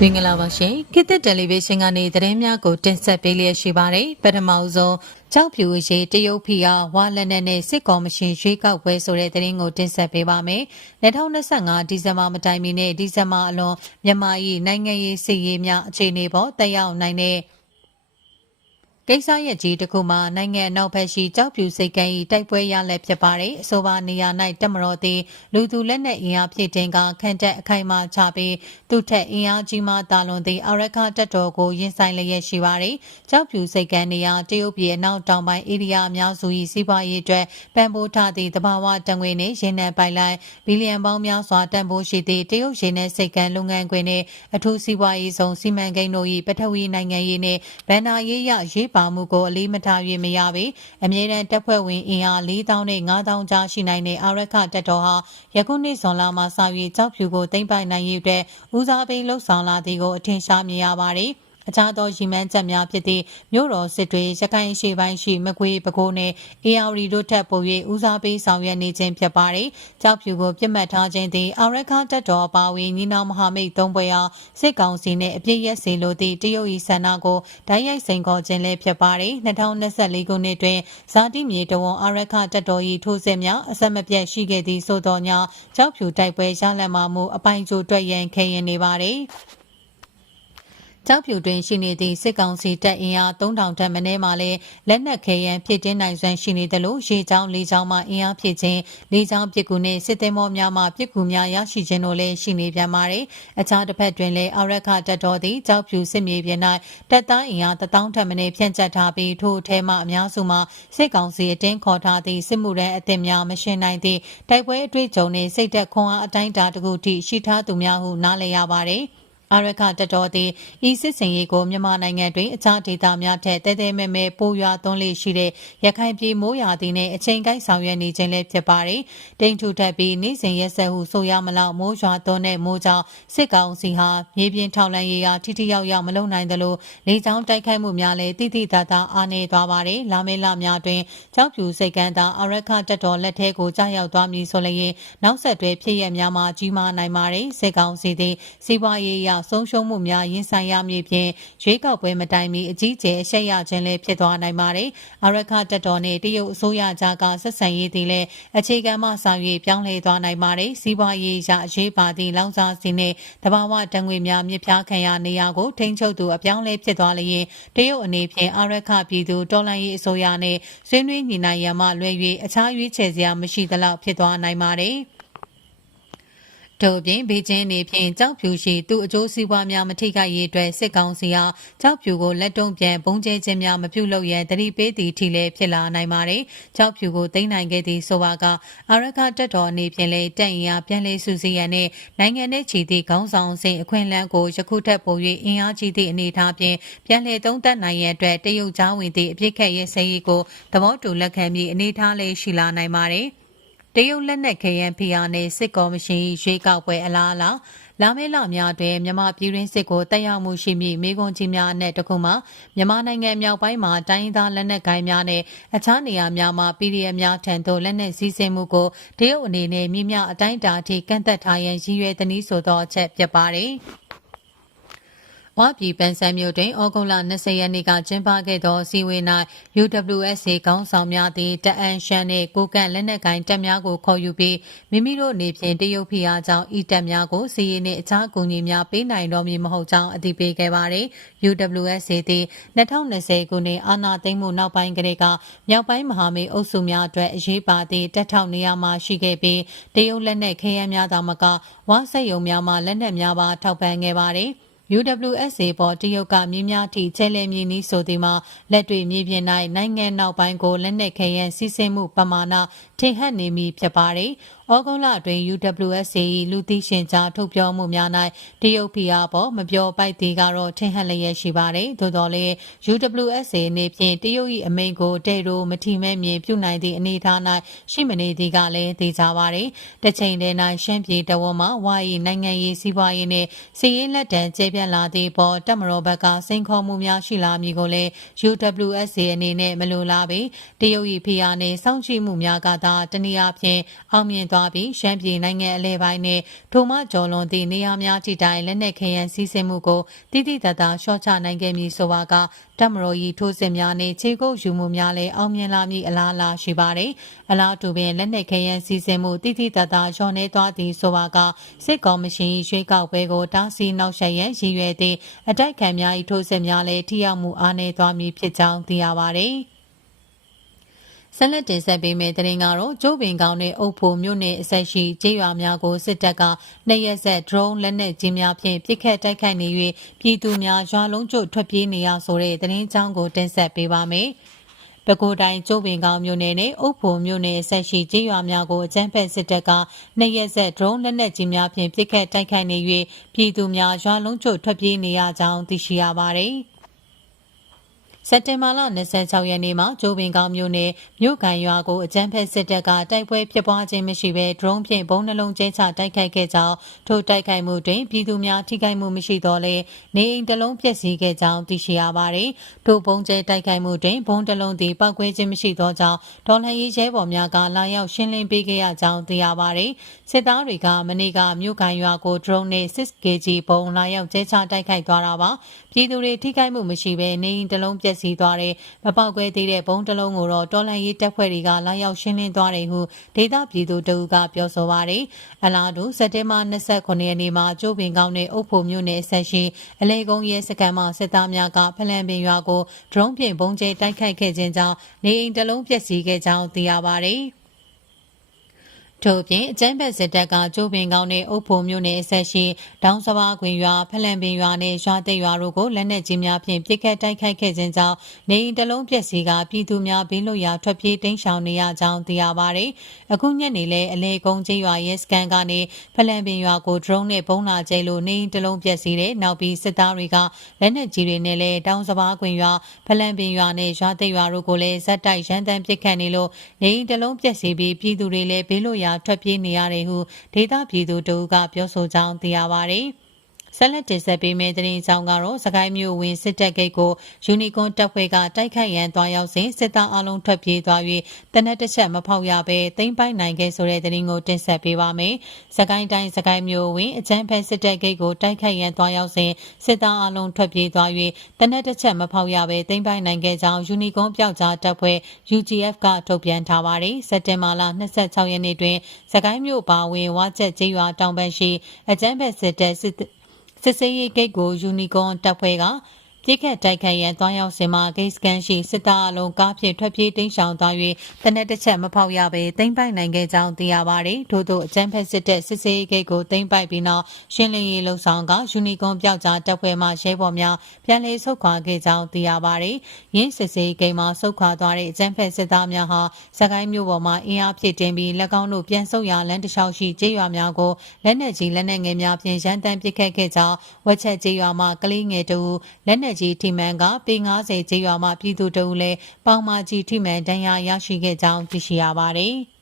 မင်္ဂလာပါရှင်ခေတ်သစ်တယ်လီဗီရှင်းကနေသတင်းများကိုတင်ဆက်ပေးလျက်ရှိပါတယ်ပထမအဆုံးကြောက်ဖြူရေးတရုတ်ဖီယာဝါလက်နက်နဲ့စစ်ကော်မရှင်ရွေးကောက်ပွဲဆိုတဲ့သတင်းကိုတင်ဆက်ပေးပါမယ်2025ဒီဇင်ဘာမတိုင်မီနဲ့ဒီဇင်ဘာအလွန်မြန်မာ၏နိုင်ငံရေးစီရေးများအခြေအနေပေါ်တက်ရောက်နိုင်တဲ့ ကိစ္စရက်ကြီးတစ်ခုမှာနိုင်ငံအနောက်ဘက်ရှိကြောက်ဖြူစိတ်ကမ်း၏တိုက်ပွဲရလက်ဖြစ်ပါတယ်အဆိုပါနေရာ၌တက်မတော်သည်လူသူလက်နက်အင်အားဖြည့်တင်ကခန့်တက်အခိုင်အမာချပြီးသူထက်အင်အားကြီးမှတာလွန်သည့်အရခတက်တော်ကိုရင်ဆိုင်လျက်ရှိပါတယ်ကြောက်ဖြူစိတ်ကမ်းနေရာတရုတ်ပြည်အနောက်တောင်ပိုင်းဧရိယာအများစု၏စီးပွားရေးအတွက်ပံ့ပိုးထားသည့်တဘာဝတံငွေနှင့်ရေနံပိုင်လိုင်းဘီလီယံပေါင်းများစွာတန်ဖိုးရှိသည့်တရုတ်ရေနံစိတ်ကမ်းလုပ်ငန်းခွင်နှင့်အထူးစီးပွားရေးဆောင်စီမံကိန်းတို့၏ပထဝီနိုင်ငံရေးနှင့်ဗန်နာရေးရရေးပါမှုကိုအလေးမထား၍မရပေအမြဲတမ်းတပ်ဖွဲ့ဝင်အင်အား4000နဲ့5000ကြားရှိနိုင်တဲ့အာရခတပ်တော်ဟာယခုနှစ်ဇွန်လမှစ၍ကြောက်ဖြူကိုသိမ်းပိုက်နိုင်ရေးအတွက်ဦးစားပေးလှုပ်ဆောင်လာသည်ကိုအထင်ရှားမြင်ရပါတယ်။ အခြားသောရီမန်းချက်များဖြစ်သည့်မြို့တော်စစ်တွေရခိုင်အရှေ့ပိုင်းရှိမကွေးပဲခူးနှင့် AR တို့ထပ်ပို၍ဦးစားပေးဆောင်ရွက်နေခြင်းဖြစ်ပါတယ်။ကြောက်ဖြူကိုပြစ်မှတ်ထားခြင်းသည်အာရခတပ်တော်အပါအဝင်ညီနောင်မဟာမိတ်သုံးဘွဲအားစစ်ကောင်စီနှင့်အပြစ်ရက်စေလိုသည့်တရုတ်၏ဆန္ဒကိုဓာတ်ရိုက်စိန်ခေါ်ခြင်းလည်းဖြစ်ပါတယ်။2024ခုနှစ်တွင်ဇာတိမြေတဝန်အာရခတပ်တော်၏ထိုးစစ်များအဆက်မပြတ်ရှိခဲ့သည့်ဆိုသောညကြောက်ဖြူတိုက်ပွဲရလတ်မှမှုအပိုင်ကျိုးတွက်ရန်ခဲရင်နေပါတယ်။ ကြောက်ဖြူတွင်ရှိနေသည့်စစ်ကောင်စီတပ်အင်အား3000ထက်မနည်းမှလည်းလက်နက်ခဲယမ်းဖြစ်တင်းနိုင်စွမ်းရှိနေသလိုရေချောင်းလေချောင်းမှအင်အားဖြစ်ခြင်းလေချောင်းပစ်ကူနှင့်စစ်သည်မောများမှပစ်ကူများရရှိခြင်းတို့လည်းရှိနေပြန်ပါတယ်။အခြားတစ်ဖက်တွင်လည်းအရခတပ်တော်သည့်ကြောက်ဖြူစစ်မြေပြင်၌တပ်သားအင်အား1000ထက်မနည်းဖြန့်ကျက်ထားပြီးထို့အထဲမှအများစုမှာစစ်ကောင်စီအတင်းခေါ်ထားသည့်စစ်မှုရန်အသစ်များမရှင်းနိုင်သည့်တိုက်ပွဲအတွေ့အကြုံနှင့်စိတ်သက်ခွန်အားအတိုင်းအတာတစ်ခုထိရှိထားသူများဟုနားလည်ရပါတယ်။ အာရခတတော်သည်ဤစစ်စင်ရေးကိုမြန်မာနိုင်ငံတွင်အခြားဒေသများထက်တဲတဲမဲမဲပိုးရွာသွန်းလေရှိတဲ့ရခိုင်ပြည်မိုးရာသီနှင့်အချိန်ကိုက်ဆောင်ရွက်နေခြင်းလည်းဖြစ်ပါတယ်။တိမ်ထူထပ်ပြီးနေ့စဉ်ရက်ဆက်ဟုဆိုရမလောက်မိုးရွာသွန်းတဲ့မိုးကြောင့်စစ်ကောင်စီဟာမြေပြင်ထောက်လှမ်းရေးရာထိထိရောက်ရောက်မလုပ်နိုင်သလိုလေကြောင်းတိုက်ခိုက်မှုများလည်းတိတိတသာအားနည်းသွားပါတယ်။လာမယ့်လများတွင်ကြောက်ဖြူစိတ်ကမ်းသာအာရခတက်တော်လက်ထဲကိုကြားရောက်သွားမည်ဆိုလျင်နောက်ဆက်တွဲဖြစ်ရများမှာကြီးမားနိုင်ပါတယ်။စစ်ကောင်စီသည်စီးပွားရေးအရဆုံးရှုံးမှုများရင်ဆိုင်ရမည်ဖြင့်ရွေးကောက်ပွဲမတိုင်မီအကြီးကျယ်အရှက်ရခြင်းလည်းဖြစ်သွားနိုင်ပါတယ်။အရခတက်တော်နှင့်တရုတ်အစိုးရကြားကဆက်ဆံရေးသည်လည်းအခြေခံမှဆောင်ရွက်ပြောင်းလဲသွားနိုင်ပါတယ်။စီးပွားရေးအရအရေးပါသည့်လောင်စာစီနှင့်တဘာဝတံငွေများမြစ်ဖျားခံရနေရာကိုထိန်းချုပ်သူအပြောင်းလဲဖြစ်သွားလျင်တရုတ်အနေဖြင့်အရခပြည်သူတော်လှန်ရေးအစိုးရနှင့်ဆွေးနွေးညီနိုင်ရန်မှလွယ်၍အခြားရွေးချယ်စရာမရှိသလောက်ဖြစ်သွားနိုင်ပါတယ်။ ထို့ပြင်ဘေကျင်းနေဖြင့်ကြောက်ဖြူရှိသူအကျိုးစီးပွားများမထိခိုက်ရေးအတွက်စစ်ကောင်စီဟာကြောက်ဖြူကိုလက်တုံ့ပြန်ပုံကျဲခြင်းများမပြုလုပ်ရန်တတိပေးသည့်ထိလည်းဖြစ်လာနိုင်ပါတယ်။ကြောက်ဖြူကိုသိမ်းနိုင်ခဲ့သည့်ဆိုပါကအရကတက်တော်အနေဖြင့်လည်းတန့်အင်အားပြန်လည်စုစည်းရန်နှင့်နိုင်ငံနဲ့ချီသည့်ခေါင်းဆောင်အဆင့်အခွင့်အလမ်းကိုယခုထက်ပို၍အင်အားကြီးသည့်အနေအထားဖြင့်ပြန်လည်သုံးသပ်နိုင်ရန်အတွက်တရုတ်ကြားဝင်သည့်အပြစ်ခတ်ရေးစရေးကိုသဘောတူလက်ခံပြီးအနေအထားလေးရှိလာနိုင်ပါတယ်။ တရုတ်လက်နက်ခဲယမ်းဖိအားနဲ့စစ်ကော်မရှင်ရွေးကောက်ပွဲအလားအလာလာမယ့်လများတွင်မြန်မာပြည်တွင်းစစ်ကိုတက်ရောက်မှုရှိမည့်မိကွန်ကြီးများအနက်တစ်ခုမှာမြန်မာနိုင်ငံမြောက်ပိုင်းမှာတိုင်းသားလက်နက်ကိုင်များနဲ့အခြားနေရာများမှာ PDF များထံသို့လက်နက်စည်းစိမ်မှုကိုတရုတ်အနေနဲ့မြင့်မြတ်အတိုင်းအတာအထိကန့်သက်ထားရန်ရည်ရွယ်သည်ဆိုသောအချက်ဖြစ်ပါတယ်။ ဝါပြည်ပန်းစံမြို့တွင်ဩဂုတ်လ20ရက်နေ့ကကျင်းပခဲ့သောအစည်းအဝေး၌ UWSA ခေါင်းဆောင်များသည်တအန်ရှန်နှင့်ကိုကန့်လက်နက်ကိုင်တပ်များကိုခေါ်ယူပြီးမိမိတို့အနေဖြင့်တရုတ်ဖိအားကြောင့်ဤတပ်များကိုစီးရီနှင့်အခြားအကူအညီများပေးနိုင်တော်မူမဟုတ်ကြောင်းအသိပေးခဲ့ပါသည် UWSA သည်2020ခုနှစ်အာဏာသိမ်းမှုနောက်ပိုင်းကတည်းကမြောက်ပိုင်းမဟာမိတ်အုပ်စုများအတွက်အရေးပါသည့်တပ်ထောက်နေရာမှာရှိခဲ့ပြီးတရုတ်လက်နက်ခဲယမ်းများသာမကဝါဆက်ယုံများမှလက်နက်များပါထောက်ပံ့ခဲ့ပါသည် UWSA ပေါ်တရုတ်ကမြင်းများထိချဲလဲမြင်းနီးဆိုသည်မှာလက်တွေ့မြေပြင်၌နိုင်ငံနောက်ပိုင်းကိုလက်နက်ခဲယမ်းစီးဆင်းမှုပမာဏထင်ဟပ်နေမည်ဖြစ်ပါတယ်။ဩဂုတ်လအတွင်း UWSA လူသိရှင်ကြားထုတ်ပြောမှုများ၌တရုတ်ဖိအားပေါ်မပြောပိုက်သေးကတော့ထင်ဟပ်လျက်ရှိပါတယ်။သို့တော်လည်း UWSA အနေဖြင့်တရုတ်၏အမိန့်ကိုတဲ့ရိုမထီမဲ့မြင်ပြုနိုင်သည့်အနေအထား၌ရှိမနေသည်ကလည်းသိကြပါတယ်။တစ်ချိန်တည်း၌ရှမ်းပြည်တဝန်းမှာဝါရီနိုင်ငံရေးစီးပွားရေးနှင့်စီးရေးလက်တံကျေပြန့်လာသည့်ပေါ်တက်မတော်ဘက်ကစိန်ခေါ်မှုများရှိလာမည်ကိုလည်း UWSA အနေနဲ့မလိုလားပေတရုတ်၏ဖိအားနှင့်စောင့်ကြည့်မှုများကသာတနည်းအားဖြင့်အောင်မြင်သွားပြီးရှမ်းပြည်နိုင်ငံအလဲပိုင်းနဲ့ထိုမှကျော်လွန်သည့်နေရာများထိတိုင်လက်နက်ခဲယမ်းစီးဆင်းမှုကိုတိတိတတ်တာရှော့ချနိုင်ခဲ့မည်ဆိုပါကတပ်မတော်၏ထိုးစစ်များနှင့်ခြေကုပ်ယူမှုများလည်းအောင်မြင်လာမည်အလားအလာရှိပါတယ်။အလားတူပင်လက်နက်ခဲယမ်းစီးဆင်းမှုတိတိတတ်တာလျော့နေသွားသည်ဆိုပါကစစ်ကော်မရှင်ရွေးကောက်ပွဲကိုတားဆီးနှောက်ယှက်ရန်ရည်ရွယ်သည့်အတိုက်ခံများ၏ထိုးစစ်များလည်းထိရောက်မှုအားနည်းသွားမည်ဖြစ်ကြောင်းသိရပါတယ်။ ဆက်လက်တင်ဆက်ပေးမယ့်သတင်းကတော့ကျိုးပင်ကောင်းနဲ့အုပ်ဖို့မြို့နယ်အဆက်ရှိကျေးရွာများကိုစစ်တပ်ကနှစ်ရက်ဆက် drone လက်နက်ကြီးများဖြင့်ပစ်ခတ်တိုက်ခိုက်နေ၍ပြည်သူများရွာလုံးကျွတ်ထွက်ပြေးနေရဆိုတဲ့သတင်းကြောင်းကိုတင်ဆက်ပေးပါမယ်။ပဲခူးတိုင်းကျိုးပင်ကောင်းမြို့နယ်နဲ့အုပ်ဖို့မြို့နယ်ဆက်ရှိကျေးရွာများကိုအကြမ်းဖက်စစ်တပ်ကနှစ်ရက်ဆက် drone လက်နက်ကြီးများဖြင့်ပစ်ခတ်တိုက်ခိုက်နေ၍ပြည်သူများရွာလုံးကျွတ်ထွက်ပြေးနေရကြောင်းသိရှိရပါတယ်။ စက်တင်ဘာလ26ရက်နေ့မှာကျိုးပင်ကောင်းမြို့နယ်မြို့ကန်ရွာကိုအကြမ်းဖက်စစ်တပ်ကတိုက်ပွဲဖြစ်ပွားခြင်းမရှိဘဲ drone ဖြင့်ဘုံနှလုံးကျဲချတိုက်ခိုက်ခဲ့ကြောင်းထိုတိုက်ခိုက်မှုတွင်ပြည်သူများထိခိုက်မှုမရှိတော့လဲနေအိမ်တစ်လုံးပျက်စီးခဲ့ကြောင်းသိရှိရပါတယ်။ထိုဘုံကျဲတိုက်ခိုက်မှုတွင်ဘုံတစ်လုံးသည်ပောက်ကွဲခြင်းမရှိသောကြောင့်ဒေါ်လာရေးရဲဘော်များကလာရောက်ရှင်းလင်းပေးခဲ့ရကြောင်းသိရပါတယ်။စစ်သားတွေကမနေ့ကမြို့ကန်ရွာကို drone နဲ့ 6kg ဘုံလာရောက်ကျဲချတိုက်ခိုက်သွားတာပါ။ပြည်သူတွေထိခိုက်မှုမရှိဘဲနေအိမ်တစ်လုံးပျက်စီးသွားတဲ့မပေါက်ကွဲသေးတဲ့ဘုံတစ်လုံးကိုတော့တော်လန်ရေးတပ်ဖွဲ့တွေကလာရောက်ရှင်းလင်းသွားတယ်ဟုဒေသပြည်သူတအုပ်ကပြောဆိုပါတယ်။အလားတူစက်တင်ဘာ29ရက်နေ့မှာကျိုးပင်ကောင်းတဲ့အုပ်ဖို့မြို့နယ်ဆက်ရှိအလေကုန်းရဲစခန်းမှစစ်သားများကဖလန်ပင်ရွာကိုဒရုန်းဖြင့်ဘုံကျဲတိုက်ခိုက်ခဲ့ခြင်းကြောင့်နေအိမ်တစ်လုံးပျက်စီးခဲ့ကြောင်းသိရပါတယ်။ ထို့ပြင်အကျန်းဘက်စစ်တပ်ကကျိုးပင်ကောင်းနဲ့အုပ်ဖို့မျိုးနဲ့အဆက်ရှိဒေါင်းစဘာခွင်ရွာဖလန်ပင်ရွာနဲ့ရွာတဲ့ရွာတို့ကိုလက်နက်ကြီးများဖြင့်ပစ်ခတ်တိုက်ခိုက်ခဲ့ခြင်းကြောင့်နေအိမ်တစ်လုံးပျက်စီးကပြည်သူများဘေးလွတ်ရာထွက်ပြေးတိမ်းရှောင်နေရကြောင်းသိရပါတယ်။အခုညနေလဲအလေကုန်းကျေးရွာရဲစကန်ကနေဖလန်ပင်ရွာကို drone နဲ့ပုံလာကျဲလို့နေအိမ်တစ်လုံးပျက်စီးတဲ့နောက်ပြီးစစ်သားတွေကလက်နက်ကြီးတွေနဲ့လည်းဒေါင်းစဘာခွင်ရွာဖလန်ပင်ရွာနဲ့ရွာတဲ့ရွာတို့ကိုလည်းဇက်တိုက်ရန်တမ်းပစ်ခတ်နေလို့နေအိမ်တစ်လုံးပျက်စီးပြီးပြည်သူတွေလည်းဘေးလွတ်ရာထွက်ပြေးနေရတယ်ဟုဒေသပြည်သူတို့ကပြောဆိုကြောင်းသိရပါတယ်။ ဆက်လက်တင်ဆက်ပေးမယ့်သတင်းကြောင်းကတော့စကိုင်းမြို့ဝင်စစ်တပ်ဂိတ်ကိုယူနီကွန်တပ်ဖွဲ့ကတိုက်ခိုက်ရန်တွားရောက်စဉ်စစ်သားအလုံးထွက်ပြေးသွား၍တနက်တစ်ချက်မဖောက်ရဘဲသိမ်းပိုက်နိုင်ခဲ့ဆိုတဲ့သတင်းကိုတင်ဆက်ပေးပါမယ်။စကိုင်းတိုင်းစကိုင်းမြို့ဝင်အကြမ်းဖက်စစ်တပ်ဂိတ်ကိုတိုက်ခိုက်ရန်တွားရောက်စဉ်စစ်သားအလုံးထွက်ပြေးသွား၍တနက်တစ်ချက်မဖောက်ရဘဲသိမ်းပိုက်နိုင်ခဲ့ကြောင်းယူနီကွန်ပျောက်ကြားတပ်ဖွဲ့ UGF ကထုတ်ပြန်ထားပါတယ်။စက်တင်ဘာလ26ရက်နေ့တွင်စကိုင်းမြို့ပါဝင်ဝါချက်ကျေးရွာတောင်ပန်ရှိအကြမ်းဖက်စစ်တပ်စစ် စစ်စေးရေးဂိတ်ကိုယူနီကွန်တပ်ဖွဲ့က ပြစ်ခတ်တိုက်ခိုက်ရန်တွားရောက်စင်မှာဂိတ်စကန်ရှိစစ်သားအလုံးကားဖြင့်ထွက်ပြေးတိမ်းရှောင်သွား၍တနက်တစ်ချက်မဖောက်ရဘဲတိမ့်ပိုက်နိုင်ခဲ့ကြောင်းသိရပါတယ်။ထို့သောအကြမ်းဖက်စစ်တပ်စစ်စေးဂိတ်ကိုတိမ့်ပိုက်ပြီးနောက်ရှင်းလင်းရေးလှုပ်ဆောင်ကယူနီကွန်ပျောက်ကြားတပ်ဖွဲ့မှရဲဘော်များပြန်လည်ဆုတ်ခွာခဲ့ကြောင်းသိရပါတယ်။ရင်းစစ်စေးဂိတ်မှာဆုတ်ခွာသွားတဲ့အကြမ်းဖက်စစ်သားများဟာစကိုင်းမြို့ပေါ်မှာအင်အားဖြည့်တင်ပြီး၎င်းတို့ပြန်ဆုတ်ရာလမ်းတစ်လျှောက်ရှိကျေးရွာများကိုလက်နက်ကြီးလက်နက်ငယ်များဖြင့်ရန်တမ်းပစ်ခတ်ခဲ့ကြောင်းဝက်ချက်ကျေးရွာမှကလေးငယ်တူလက်နက်ကြီးထိမှန်ကပေ90ကျေးရွာမှပြည်သူတအုပ်လည်းပေါင်မာကြီးထိမှန်ဒဏ်ရာရရှိခဲ့ကြောင်းသိရှိရပါတယ်။